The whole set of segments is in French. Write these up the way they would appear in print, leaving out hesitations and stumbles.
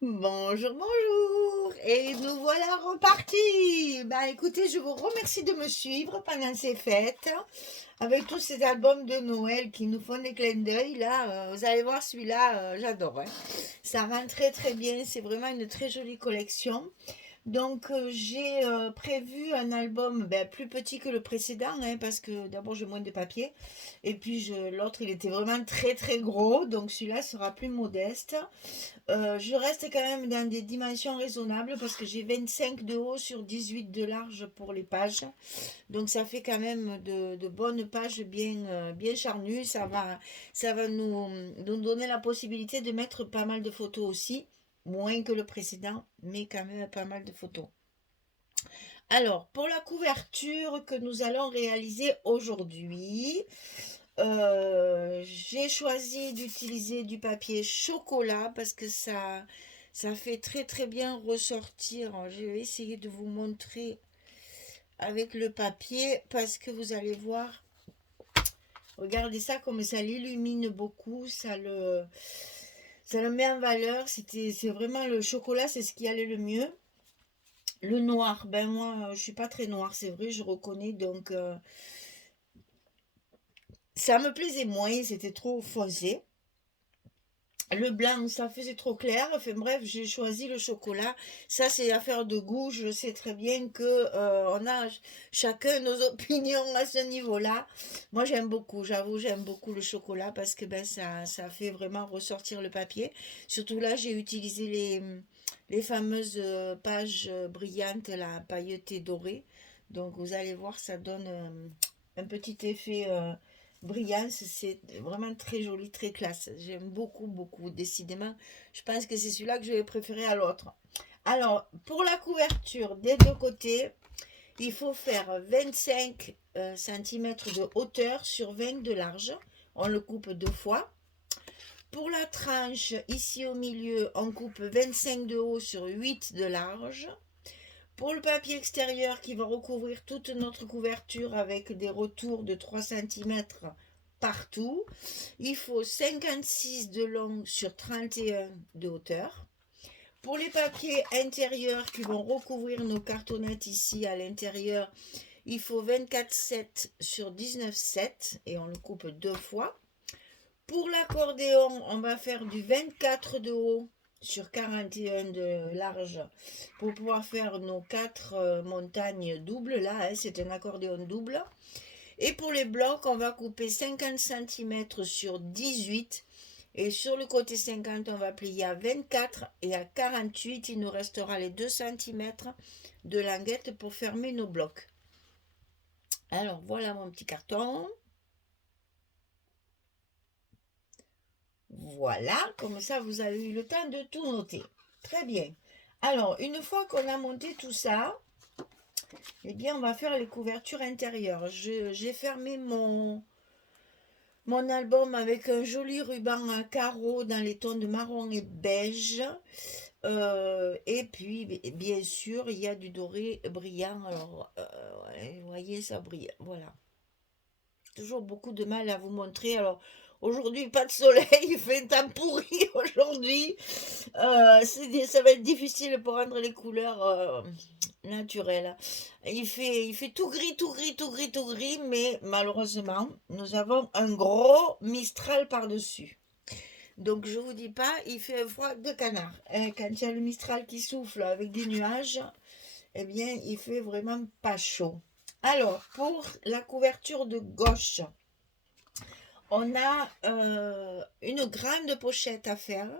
Bonjour, bonjour! Et nous voilà repartis! Bah écoutez, je vous remercie de me suivre pendant ces fêtes, avec tous ces albums de Noël qui nous font des clins d'œil. Là, vous allez voir celui-là, j'adore, hein. Ça rend très très bien, c'est vraiment une très jolie collection. Donc, j'ai prévu un album plus petit que le précédent, hein, parce que d'abord j'ai moins de papier, et puis l'autre il était vraiment très très gros, donc celui-là sera plus modeste. Je reste quand même dans des dimensions raisonnables parce que j'ai 25 de haut sur 18 de large pour les pages. Donc ça fait quand même de bonnes pages bien charnues. Ça va nous donner la possibilité de mettre pas mal de photos aussi. Moins que le précédent, mais quand même pas mal de photos. Alors, pour la couverture que nous allons réaliser aujourd'hui, j'ai choisi d'utiliser du papier chocolat parce que ça fait très très bien ressortir. Je vais essayer de vous montrer avec le papier parce que vous allez voir, regardez ça comme ça l'illumine beaucoup, ça le met en valeur. C'est vraiment le chocolat, c'est ce qui allait le mieux. Le noir, ben moi je suis pas très noire, c'est vrai, je reconnais, donc ça me plaisait moins, c'était trop foncé. Le blanc, ça faisait trop clair. Enfin bref, j'ai choisi le chocolat. Ça, c'est affaire de goût. Je sais très bien que on a chacun nos opinions à ce niveau-là. Moi, j'aime beaucoup. J'avoue, j'aime beaucoup le chocolat parce que ben ça fait vraiment ressortir le papier. Surtout là, j'ai utilisé les fameuses pages brillantes, la pailletée dorée. Donc, vous allez voir, ça donne un petit effet. Brillant, c'est vraiment très joli, très classe. J'aime beaucoup, beaucoup, décidément. Je pense que c'est celui-là que je vais préférer à l'autre. Alors, pour la couverture des deux côtés, il faut faire 25 cm de hauteur sur 20 de large. On le coupe deux fois. Pour la tranche, ici au milieu, on coupe 25 de haut sur 8 de large. Pour le papier extérieur qui va recouvrir toute notre couverture avec des retours de 3 cm partout, il faut 56 de long sur 31 de hauteur. Pour les papiers intérieurs qui vont recouvrir nos cartonnettes ici à l'intérieur, il faut 24,7 sur 19,7 et on le coupe deux fois. Pour l'accordéon, on va faire du 24 de haut sur 41 de large pour pouvoir faire nos quatre montagnes doubles. Là, hein, c'est un accordéon double. Et pour les blocs, on va couper 50 cm sur 18. Et sur le côté 50, on va plier à 24 et à 48, il nous restera les 2 cm de languette pour fermer nos blocs. Alors voilà mon petit carton. Voilà, comme ça vous avez eu le temps de tout noter. Très bien. Alors, une fois qu'on a monté tout ça, eh bien, on va faire les couvertures intérieures. J'ai fermé mon album avec un joli ruban à carreaux dans les tons de marron et beige. Et puis, bien sûr, il y a du doré brillant. Alors, ouais, vous voyez, ça brille. Voilà. Toujours beaucoup de mal à vous montrer. Alors, aujourd'hui, pas de soleil, il fait un temps pourri aujourd'hui. Ça va être difficile pour rendre les couleurs naturelles. Il fait tout gris, tout gris, tout gris, tout gris, mais malheureusement, nous avons un gros Mistral par-dessus. Donc, je vous dis pas, il fait un froid de canard. Quand il y a le Mistral qui souffle avec des nuages, eh bien, il fait vraiment pas chaud. Alors, pour la couverture de gauche, on a une grande pochette à faire,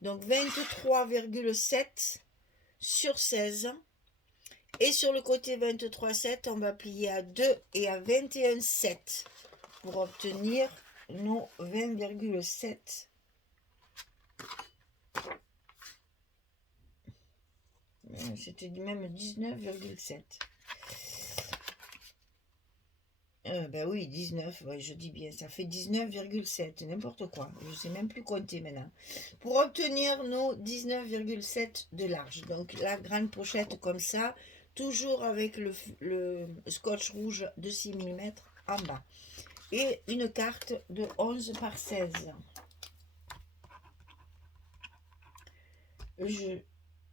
donc 23,7 sur 16. Et sur le côté 23,7, on va plier à 2 et à 21,7 pour obtenir nos 20,7. C'était même 19,7. Ben oui, 19, ouais, je dis bien, ça fait 19,7, n'importe quoi. Je ne sais même plus compter maintenant. Pour obtenir nos 19,7 de large. Donc la grande pochette comme ça, toujours avec le scotch rouge de 6 mm en bas. Et une carte de 11 par 16. je,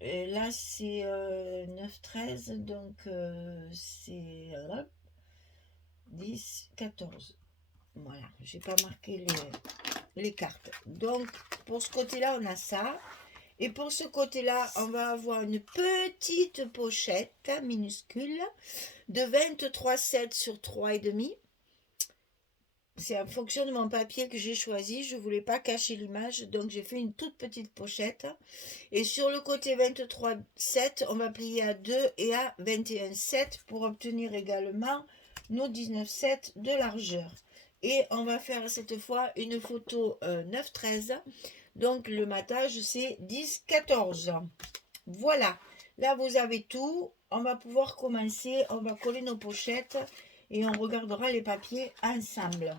et là c'est 9, 13, donc c'est 10, 14. Voilà, j'ai pas marqué les cartes. Donc, pour ce côté-là, on a ça. Et pour ce côté-là, on va avoir une petite pochette minuscule de 23,7 sur 3,5. C'est en fonction de mon papier que j'ai choisi. Je ne voulais pas cacher l'image, donc j'ai fait une toute petite pochette. Et sur le côté 23,7, on va plier à 2 et à 21,7 pour obtenir également nos 19,7 de largeur. Et on va faire cette fois une photo 9,13. Donc le matage c'est 10,14. Voilà, là vous avez tout. On va pouvoir commencer, on va coller nos pochettes et on regardera les papiers ensemble.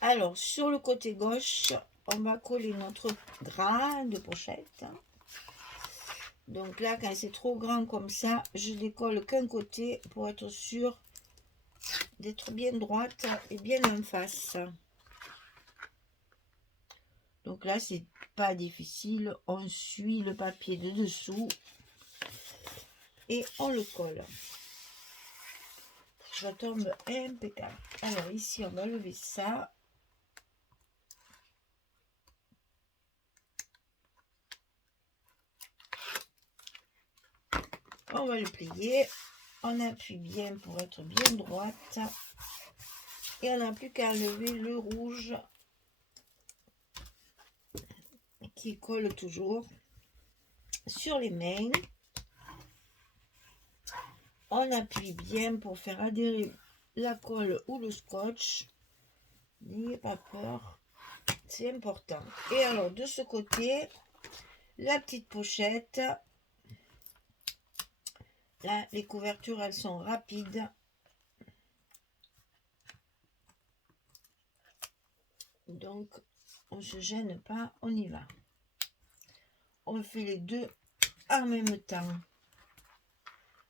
Alors sur le côté gauche, on va coller notre grande pochette. Donc là, quand c'est trop grand comme ça, je décolle qu'un côté pour être sûr d'être bien droite et bien en face. Donc là, c'est pas difficile. On suit le papier de dessous et on le colle. Ça tombe impeccable. Alors ici, on va lever ça. On va le plier. On appuie bien pour être bien droite. Et on n'a plus qu'à enlever le rouge qui colle toujours sur les mains. On appuie bien pour faire adhérer la colle ou le scotch. N'ayez pas peur, c'est important. Et alors de ce côté, la petite pochette. Là, les couvertures, elles sont rapides. Donc, on ne se gêne pas, on y va. On fait les deux en même temps.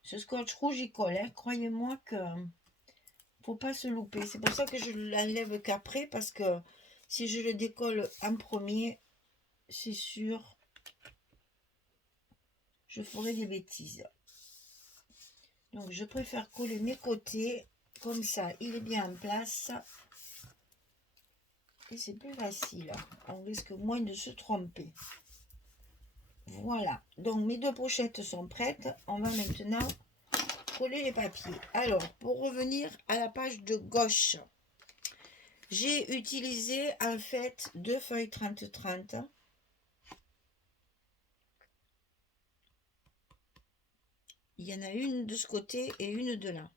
Ce scotch rouge, il colle, hein. Croyez-moi que faut pas se louper. C'est pour ça que je l'enlève qu'après, parce que si je le décolle en premier, c'est sûr, je ferai des bêtises. Donc, je préfère coller mes côtés. Comme ça, il est bien en place. Et c'est plus facile. On risque moins de se tromper. Voilà. Donc, mes deux pochettes sont prêtes. On va maintenant coller les papiers. Alors, pour revenir à la page de gauche, j'ai utilisé en fait deux feuilles 30-30. Il y en a une de ce côté et une de là.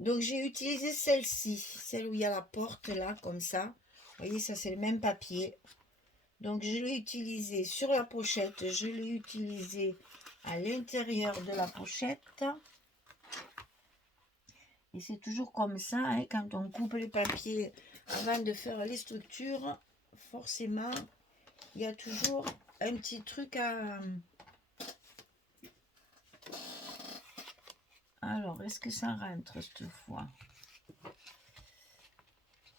Donc, j'ai utilisé celle-ci, celle où il y a la porte là, comme ça. Vous voyez, ça c'est le même papier. Donc, je l'ai utilisé sur la pochette, je l'ai utilisé à l'intérieur de la pochette. Et c'est toujours comme ça, hein, quand on coupe les papiers avant de faire les structures, forcément, il y a toujours un petit truc à... Alors, est-ce que ça rentre cette fois?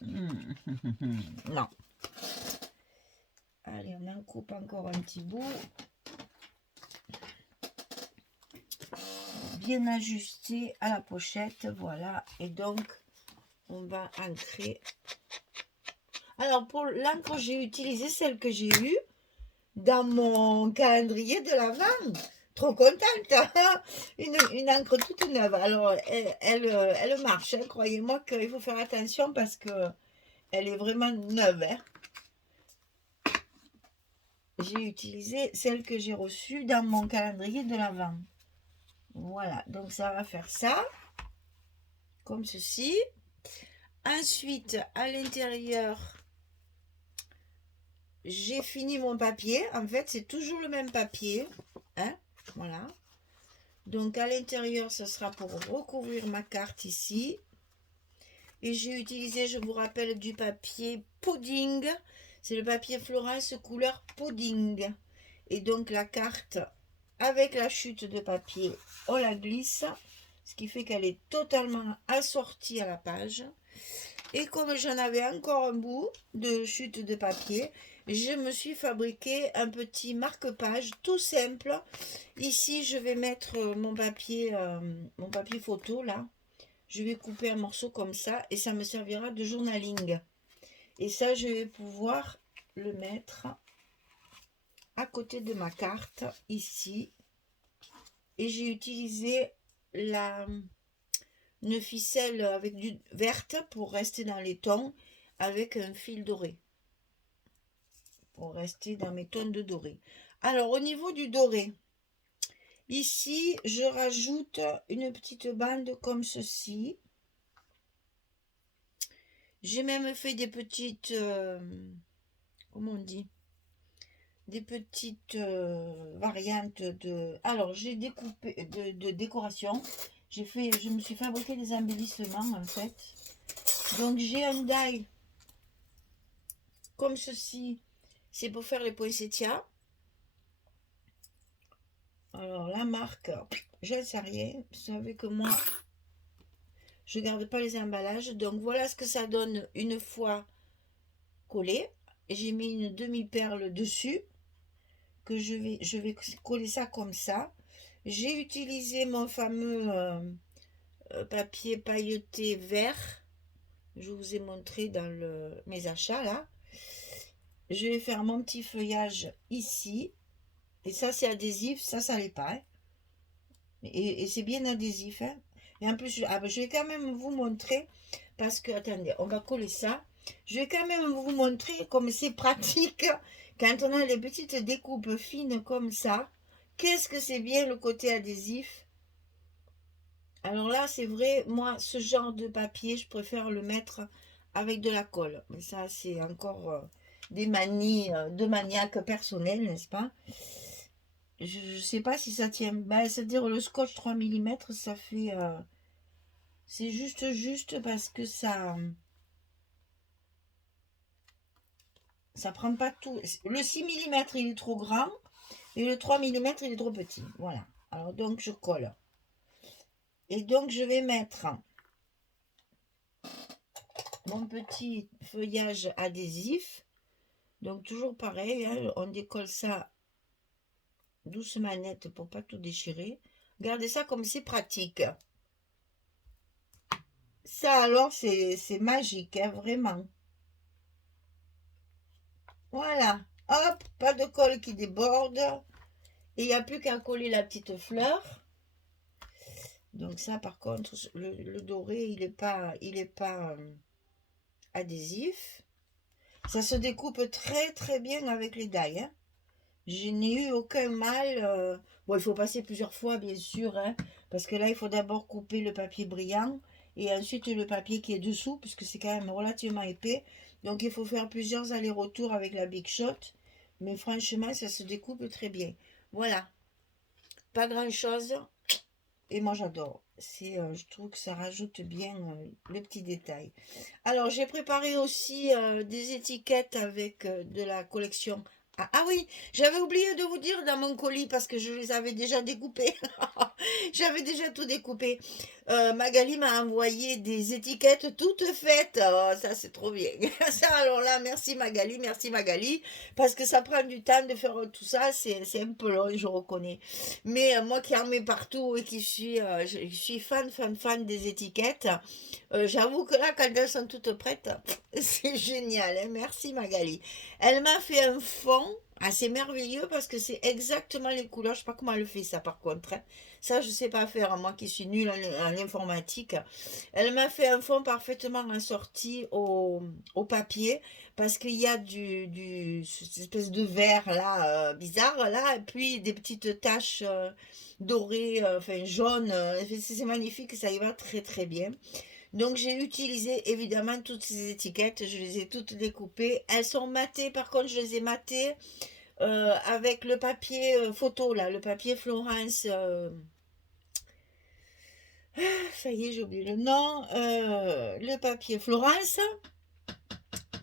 Non. Allez, on en coupe encore un petit bout. Bien ajusté à la pochette, voilà. Et donc, on va ancrer. Alors, pour l'encre, j'ai utilisé celle que j'ai eue dans mon calendrier de l'Avent. Trop contente, hein. Une encre toute neuve. Alors, elle marche, hein. Croyez-moi qu'il faut faire attention parce que elle est vraiment neuve, hein. J'ai utilisé celle que j'ai reçue dans mon calendrier de l'Avent. Voilà, donc ça va faire ça, comme ceci. Ensuite, à l'intérieur, j'ai fini mon papier. En fait, c'est toujours le même papier, hein, voilà. Donc, à l'intérieur, ce sera pour recouvrir ma carte ici. Et j'ai utilisé, je vous rappelle, du papier pudding. C'est le papier Florence couleur pudding. Et donc, la carte, avec la chute de papier, on la glisse. Ce qui fait qu'elle est totalement assortie à la page. Et comme j'en avais encore un bout de chute de papier, je me suis fabriqué un petit marque-page tout simple. Ici, je vais mettre mon papier photo là. Je vais couper un morceau comme ça et ça me servira de journaling. Et ça, je vais pouvoir le mettre à côté de ma carte ici. Et j'ai utilisé une ficelle avec du verte pour rester dans les tons avec un fil doré. Pour rester dans mes tons de doré. Alors au niveau du doré, ici je rajoute une petite bande comme ceci. J'ai même fait des petites, comment on dit, des petites variantes de... Alors j'ai découpé de décoration. Je me suis fabriqué des embellissements en fait. Donc j'ai un die comme ceci. C'est pour faire les poinsettias. Alors la marque, je ne sais rien. Vous savez que moi, je ne garde pas les emballages. Donc voilà ce que ça donne une fois collé. J'ai mis une demi-perle dessus. Que je vais coller ça comme ça. J'ai utilisé mon fameux papier pailleté vert. Je vous ai montré dans mes achats là. Je vais faire mon petit feuillage ici. Et ça c'est adhésif, ça l'est pas. Hein. Et c'est bien adhésif. Hein. Et en plus, je vais quand même vous montrer. Parce que, attendez, on va coller ça. Je vais quand même vous montrer comme c'est pratique. Quand on a les petites découpes fines comme ça. Qu'est-ce que c'est bien le côté adhésif. Alors là, c'est vrai, moi, ce genre de papier, je préfère le mettre avec de la colle. Mais ça, c'est encore des manies de maniaque personnel, n'est-ce pas? Je ne sais pas si ça tient. Bah, c'est-à-dire le scotch 3 mm, ça fait... c'est juste parce que ça prend pas tout. Le 6 mm, il est trop grand. Et le 3 mm, il est trop petit. Voilà. Alors, donc, je colle. Et donc, je vais mettre mon petit feuillage adhésif. Donc, toujours pareil. Hein, on décolle ça doucement net pour pas tout déchirer. Regardez ça comme c'est pratique. Ça, alors, c'est magique, hein, vraiment. Voilà. Hop, pas de colle qui déborde. Et il n'y a plus qu'à coller la petite fleur. Donc ça, par contre, le doré, il est pas adhésif. Ça se découpe très très bien avec les die. Hein. Je n'ai eu aucun mal. Bon, il faut passer plusieurs fois, bien sûr. Hein, parce que là, il faut d'abord couper le papier brillant. Et ensuite le papier qui est dessous, puisque c'est quand même relativement épais. Donc il faut faire plusieurs allers-retours avec la Big Shot. Mais franchement, ça se découpe très bien. Voilà. Pas grand-chose. Et moi, j'adore. Je trouve que ça rajoute bien le petit détail. Alors, j'ai préparé aussi des étiquettes avec de la collection. Ah oui, j'avais oublié de vous dire dans mon colis parce que je les avais déjà découpés. J'avais déjà tout découpé. Magali m'a envoyé des étiquettes toutes faites. Oh, ça, c'est trop bien. Ça, alors là, merci Magali, parce que ça prend du temps de faire tout ça. C'est un peu long, je reconnais. Mais moi qui en mets partout et qui je suis fan des étiquettes, j'avoue que là, quand elles sont toutes prêtes, c'est génial. Hein. Merci Magali. Elle m'a fait un fond assez merveilleux parce que c'est exactement les couleurs. Je sais pas comment elle fait ça par contre. Hein. Ça, je sais pas faire, moi qui suis nulle en informatique. Elle m'a fait un fond parfaitement assorti au papier parce qu'il y a cette espèce de vert là, bizarre là, et puis des petites taches dorées, enfin jaunes. C'est magnifique, ça y va très très bien. Donc j'ai utilisé évidemment toutes ces étiquettes, je les ai toutes découpées. Elles sont matées, par contre je les ai matées avec le papier photo là, le papier Florence. Ça y est, j'ai oublié le nom. Le papier Florence.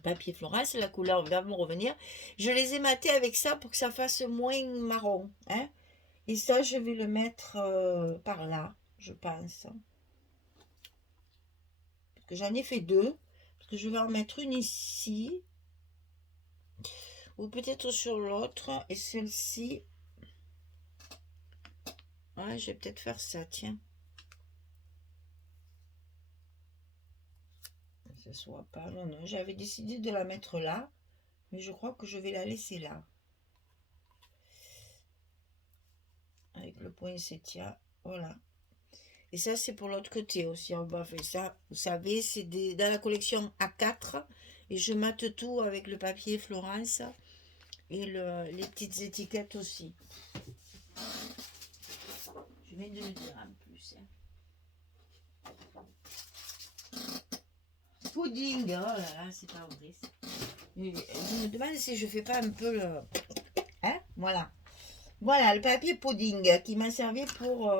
Papier Florence, la couleur va me revenir. Je les ai matés avec ça pour que ça fasse moins marron. Hein. Et ça, je vais le mettre par là, je pense. Parce que j'en ai fait deux. Parce que je vais en mettre une ici. ou peut-être sur l'autre, et celle-ci, ouais, je vais peut-être faire ça, tiens. Ça soit pas, non, non, j'avais décidé de la mettre là, mais je crois que je vais la laisser là. Avec le poinsettia, voilà. Et ça, c'est pour l'autre côté aussi. On va faire ça. Vous savez, c'est dans la collection A4. Et je mate tout avec le papier Florence et les petites étiquettes aussi. Je viens de le dire en plus. Pudding, oh là là, c'est pas vrai. Je me demande si je fais pas un peu le... Hein? Voilà. Voilà, le papier pudding qui m'a servi pour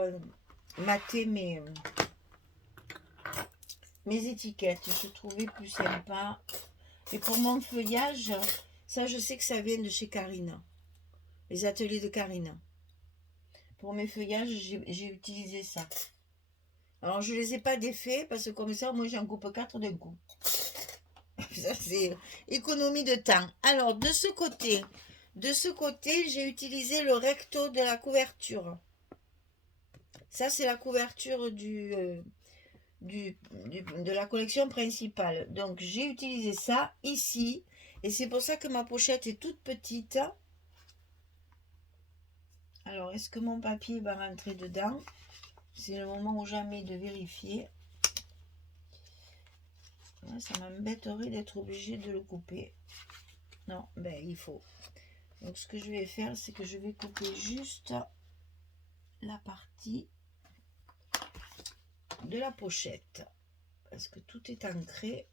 mater mes étiquettes. Je trouvais plus sympa. Et pour mon feuillage, ça je sais que ça vient de chez Carina. Les ateliers de Carina. Pour mes feuillages, j'ai utilisé ça. Alors je les ai pas défaits parce que comme ça, moi j'en coupe 4 d'un coup. Ça c'est économie de temps. Alors de ce côté, j'ai utilisé le recto de la couverture. Ça c'est la couverture de la collection principale. Donc j'ai utilisé ça ici. Et c'est pour ça que ma pochette est toute petite. Alors, est-ce que mon papier va rentrer dedans? C'est le moment ou jamais de vérifier. Ouais, ça m'embêterait d'être obligé de le couper. Non, ben il faut. Donc ce que je vais faire, c'est que je vais couper juste la partie de la pochette. Parce que tout est ancré.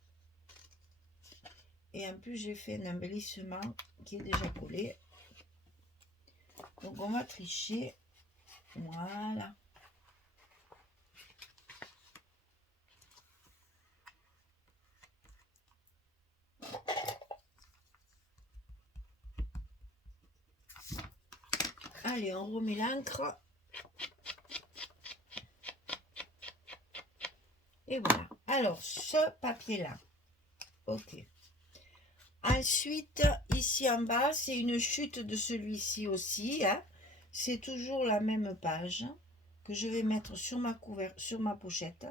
Et en plus, j'ai fait un embellissement qui est déjà collé. Donc on va tricher. Voilà. Allez, on remet l'encre. Et voilà. Alors, ce papier-là. Ok. Ensuite, ici en bas, c'est une chute de celui-ci aussi. Hein. C'est toujours la même page que je vais mettre sur ma pochette.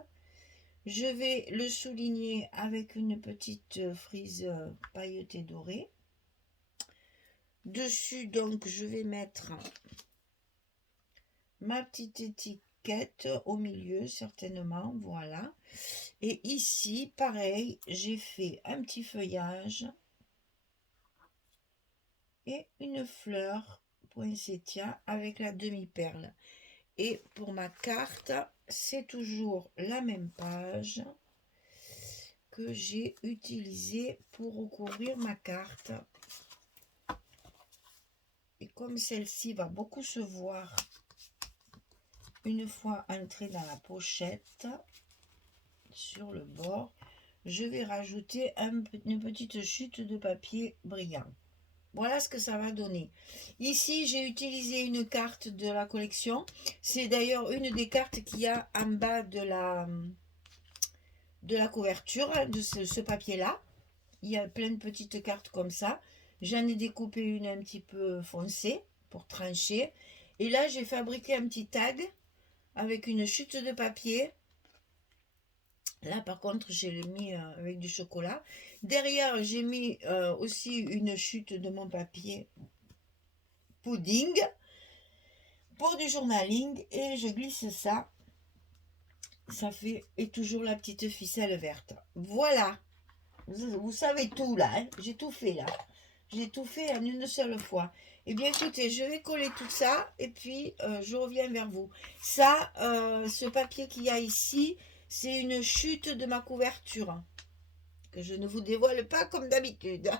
Je vais le souligner avec une petite frise pailletée dorée. Dessus, donc, je vais mettre ma petite étiquette au milieu, certainement. Voilà. Et ici, pareil, j'ai fait un petit feuillage et une fleur poinsettia avec la demi-perle. Et pour ma carte, c'est toujours la même page que j'ai utilisée pour recouvrir ma carte. Et comme celle-ci va beaucoup se voir une fois entrée dans la pochette, sur le bord, je vais rajouter une petite chute de papier brillant. Voilà ce que ça va donner. Ici, j'ai utilisé une carte de la collection. C'est d'ailleurs une des cartes qu'il y a en bas de la couverture de ce papier-là. Il y a plein de petites cartes comme ça. J'en ai découpé une un petit peu foncée pour trancher. Et là, j'ai fabriqué un petit tag avec une chute de papier. Là, par contre, j'ai mis avec du chocolat. Derrière, j'ai mis aussi une chute de mon papier pudding pour du journaling. Et je glisse ça. Ça fait et toujours la petite ficelle verte. Voilà. Vous savez tout là. Hein, j'ai tout fait là. J'ai tout fait en une seule fois. Eh bien, écoutez, je vais coller tout ça et puis je reviens vers vous. Ça, ce papier qu'il y a ici, c'est une chute de ma couverture que je ne vous dévoile pas comme d'habitude.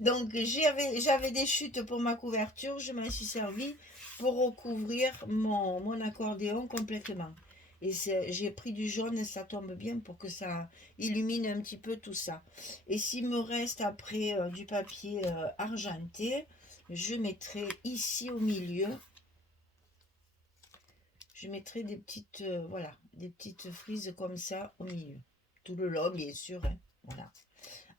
Donc, j'avais des chutes pour ma couverture. Je m'en suis servi pour recouvrir mon accordéon complètement. Et j'ai pris du jaune, ça tombe bien pour que ça illumine un petit peu tout ça. Et s'il me reste après du papier argenté, je mettrai ici au milieu, je mettrai des petites, voilà, des petites frises comme ça au milieu. Tout le long, bien sûr. Hein, voilà.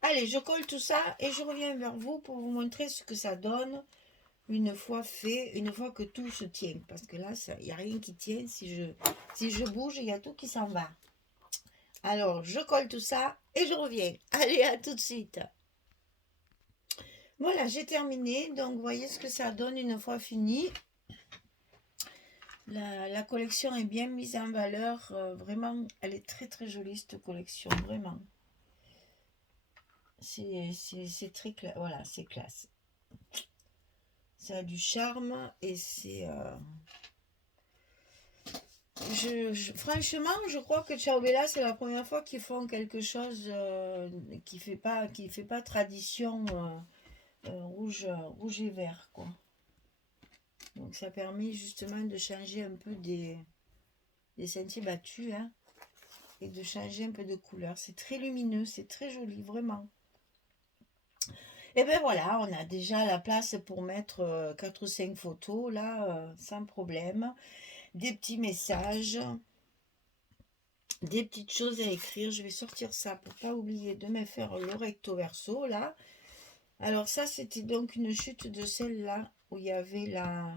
Allez, je colle tout ça et je reviens vers vous pour vous montrer ce que ça donne une fois fait, une fois que tout se tient. Parce que là, il n'y a rien qui tient. Si je bouge, il y a tout qui s'en va. Alors, je colle tout ça et je reviens. Allez, à tout de suite. Voilà, j'ai terminé. Donc, vous voyez ce que ça donne une fois fini. La collection est bien mise en valeur. Vraiment, elle est très très jolie cette collection. Vraiment. C'est très classe. Voilà, c'est classe. Ça a du charme et c'est... franchement, je crois que Ciao Bella, c'est la première fois qu'ils font quelque chose qui fait pas tradition rouge et vert, quoi. Donc ça permet justement de changer un peu des sentiers battus, hein, et de changer un peu de couleur. C'est très lumineux, c'est très joli, vraiment. Et ben voilà, on a déjà la place pour mettre 4 ou 5 photos, là, sans problème. Des petits messages, des petites choses à écrire. Je vais sortir ça pour pas oublier de me faire le recto verso, là. Alors ça, c'était donc une chute de celle-là, où il y avait la...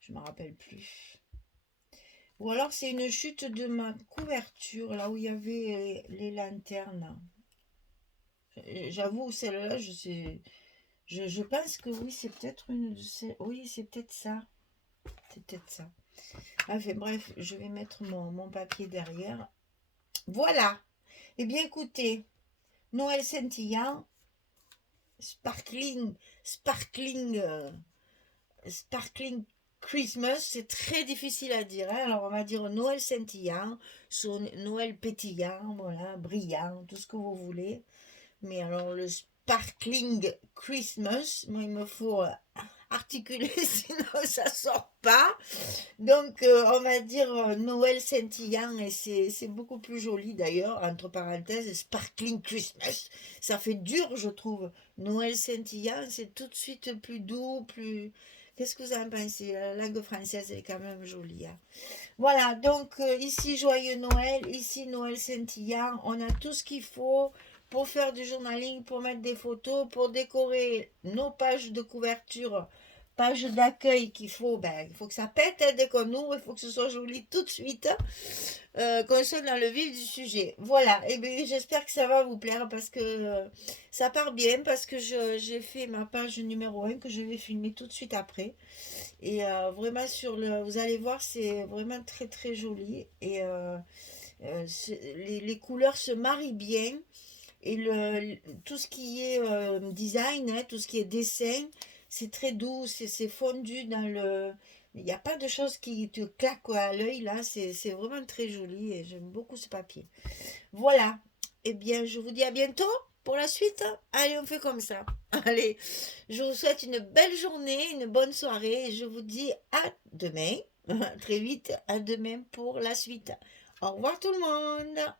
Je me rappelle plus. Ou alors c'est une chute de ma couverture, là où il y avait les lanternes. J'avoue, celle-là, je sais... Je pense que oui, c'est peut-être une de ces... Oui, c'est peut-être ça. C'est peut-être ça. Enfin bref, je vais mettre mon papier derrière. Voilà. Eh bien écoutez, Noël scintillant, sparkling, sparkling, sparkling Christmas, c'est très difficile à dire, hein. Alors on va dire Noël scintillant, Noël pétillant, voilà, brillant, tout ce que vous voulez. Mais alors le sparkling Christmas, moi il me faut articuler, sinon ça sort pas. Donc on va dire Noël scintillant, et c'est beaucoup plus joli d'ailleurs, entre parenthèses, sparkling Christmas. Ça fait dur, je trouve. Noël scintillant, c'est tout de suite plus doux, plus... Qu'est-ce que vous en pensez? La langue française est quand même jolie, hein. Voilà, donc ici Joyeux Noël, ici Noël scintillant. On a tout ce qu'il faut pour faire du journaling, pour mettre des photos, pour décorer nos pages de couverture, pages d'accueil qu'il faut. Ben, il faut que ça pète, hein, dès qu'on ouvre, il faut que ce soit joli tout de suite, qu'on soit dans le vif du sujet. Voilà, et bien j'espère que ça va vous plaire parce que ça part bien, parce que j'ai fait ma page numéro 1 que je vais filmer tout de suite après. Et vraiment vous allez voir, c'est vraiment très très joli. Et les couleurs se marient bien. Et tout ce qui est design, hein, tout ce qui est dessin, c'est très doux, c'est fondu dans le... Il n'y a pas de choses qui te claquent quoi, à l'œil, là, c'est vraiment très joli et j'aime beaucoup ce papier. Voilà, eh bien, je vous dis à bientôt pour la suite. Allez, on fait comme ça. Allez, je vous souhaite une belle journée, une bonne soirée et je vous dis à demain, très vite, à demain pour la suite. Au revoir tout le monde.